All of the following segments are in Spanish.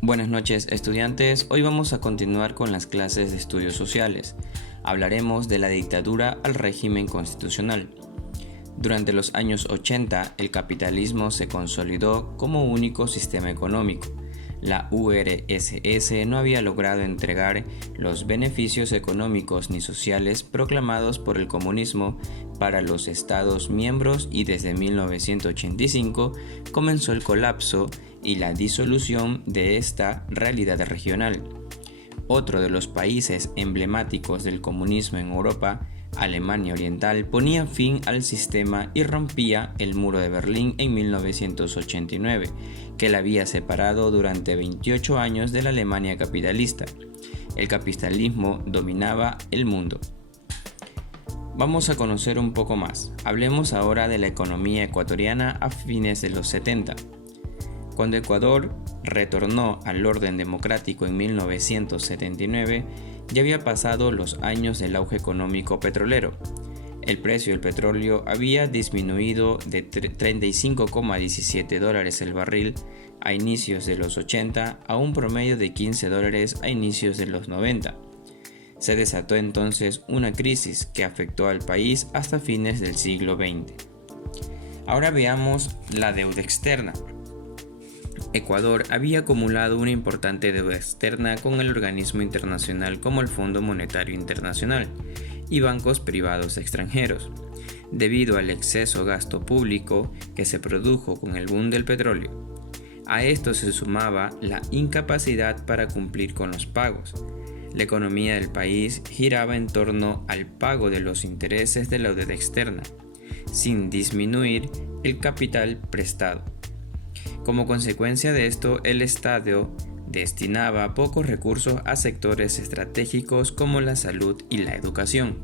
Buenas noches, estudiantes. Hoy vamos a continuar con las clases de estudios sociales. Hablaremos de la dictadura al régimen constitucional. Durante los años 80, el capitalismo se consolidó como único sistema económico. La URSS no había logrado entregar los beneficios económicos ni sociales proclamados por el comunismo para los Estados miembros y desde 1985 comenzó el colapso y la disolución de esta realidad regional. Otro de los países emblemáticos del comunismo en Europa, Alemania Oriental, ponía fin al sistema y rompía el muro de Berlín en 1989, que la había separado durante 28 años de la Alemania capitalista. El capitalismo dominaba el mundo. Vamos a conocer un poco más. Hablemos ahora de la economía ecuatoriana a fines de los 70. Cuando Ecuador retornó al orden democrático en 1979, ya había pasado los años del auge económico petrolero. El precio del petróleo había disminuido de $35,17 el barril a inicios de los 80 a un promedio de $15 a inicios de los 90. Se desató entonces una crisis que afectó al país hasta fines del siglo XX. Ahora veamos la deuda externa. Ecuador había acumulado una importante deuda externa con el organismo internacional como el Fondo Monetario Internacional y bancos privados extranjeros, debido al exceso gasto público que se produjo con el boom del petróleo. A esto se sumaba la incapacidad para cumplir con los pagos. La economía del país giraba en torno al pago de los intereses de la deuda externa, sin disminuir el capital prestado. Como consecuencia de esto, el Estado destinaba pocos recursos a sectores estratégicos como la salud y la educación.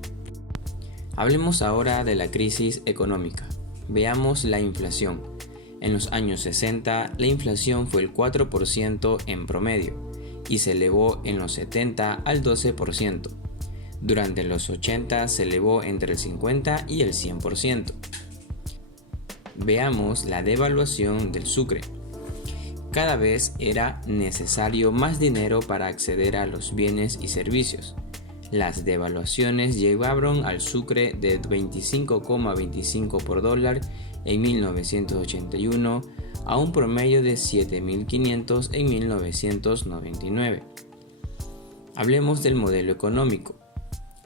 Hablemos ahora de la crisis económica. Veamos la inflación. En los años 60, la inflación fue el 4% en promedio y se elevó en los 70 al 12%. Durante los 80 se elevó entre el 50 y el 100%. Veamos la devaluación del sucre. Cada vez era necesario más dinero para acceder a los bienes y servicios. Las devaluaciones llevaron al sucre de 25,25 por dólar en 1981 a un promedio de 7.500 en 1999. Hablemos del modelo económico.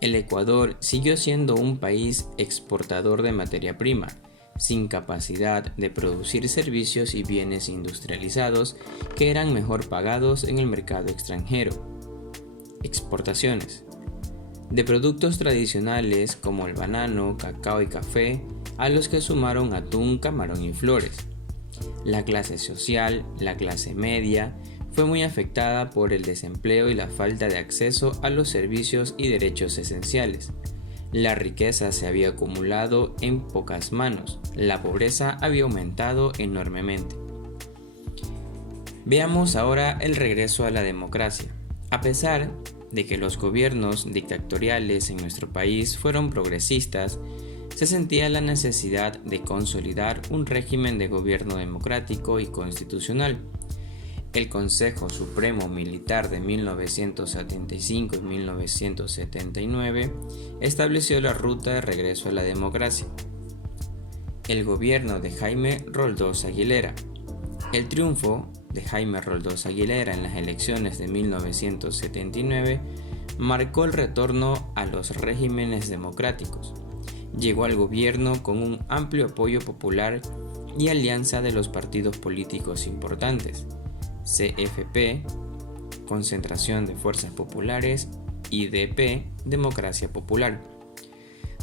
El Ecuador siguió siendo un país exportador de materia prima, sin capacidad de producir servicios y bienes industrializados que eran mejor pagados en el mercado extranjero. Exportaciones. De productos tradicionales como el banano, cacao y café, a los que sumaron atún, camarón y flores. La clase social, la clase media, fue muy afectada por el desempleo y la falta de acceso a los servicios y derechos esenciales. La riqueza se había acumulado en pocas manos, la pobreza había aumentado enormemente. Veamos ahora el regreso a la democracia. A pesar de que los gobiernos dictatoriales en nuestro país fueron progresistas, se sentía la necesidad de consolidar un régimen de gobierno democrático y constitucional. El Consejo Supremo Militar de 1975 y 1979 estableció la ruta de regreso a la democracia. El gobierno de Jaime Roldós Aguilera. El triunfo de Jaime Roldós Aguilera en las elecciones de 1979 marcó el retorno a los regímenes democráticos. Llegó al gobierno con un amplio apoyo popular y alianza de los partidos políticos importantes. CFP, Concentración de Fuerzas Populares, y DP, Democracia Popular.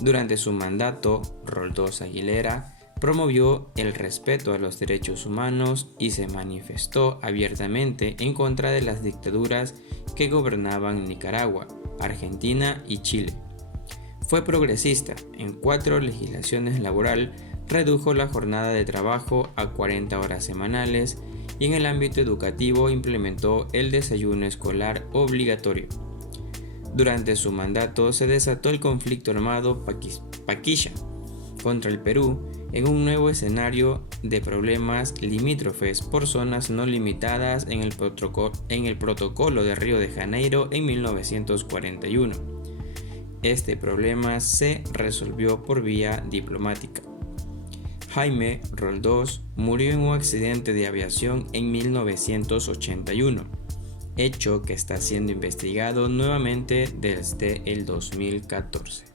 Durante su mandato, Roldós Aguilera promovió el respeto a los derechos humanos y se manifestó abiertamente en contra de las dictaduras que gobernaban Nicaragua, Argentina y Chile. Fue progresista. En 4 legislaciones laboral redujo la jornada de trabajo a 40 horas semanales y en el ámbito educativo implementó el desayuno escolar obligatorio. Durante su mandato se desató el conflicto armado Paquisha contra el Perú en un nuevo escenario de problemas limítrofes por zonas no limitadas en el protocolo de Río de Janeiro en 1941. Este problema se resolvió por vía diplomática. Jaime Roldós murió en un accidente de aviación en 1981, hecho que está siendo investigado nuevamente desde el 2014.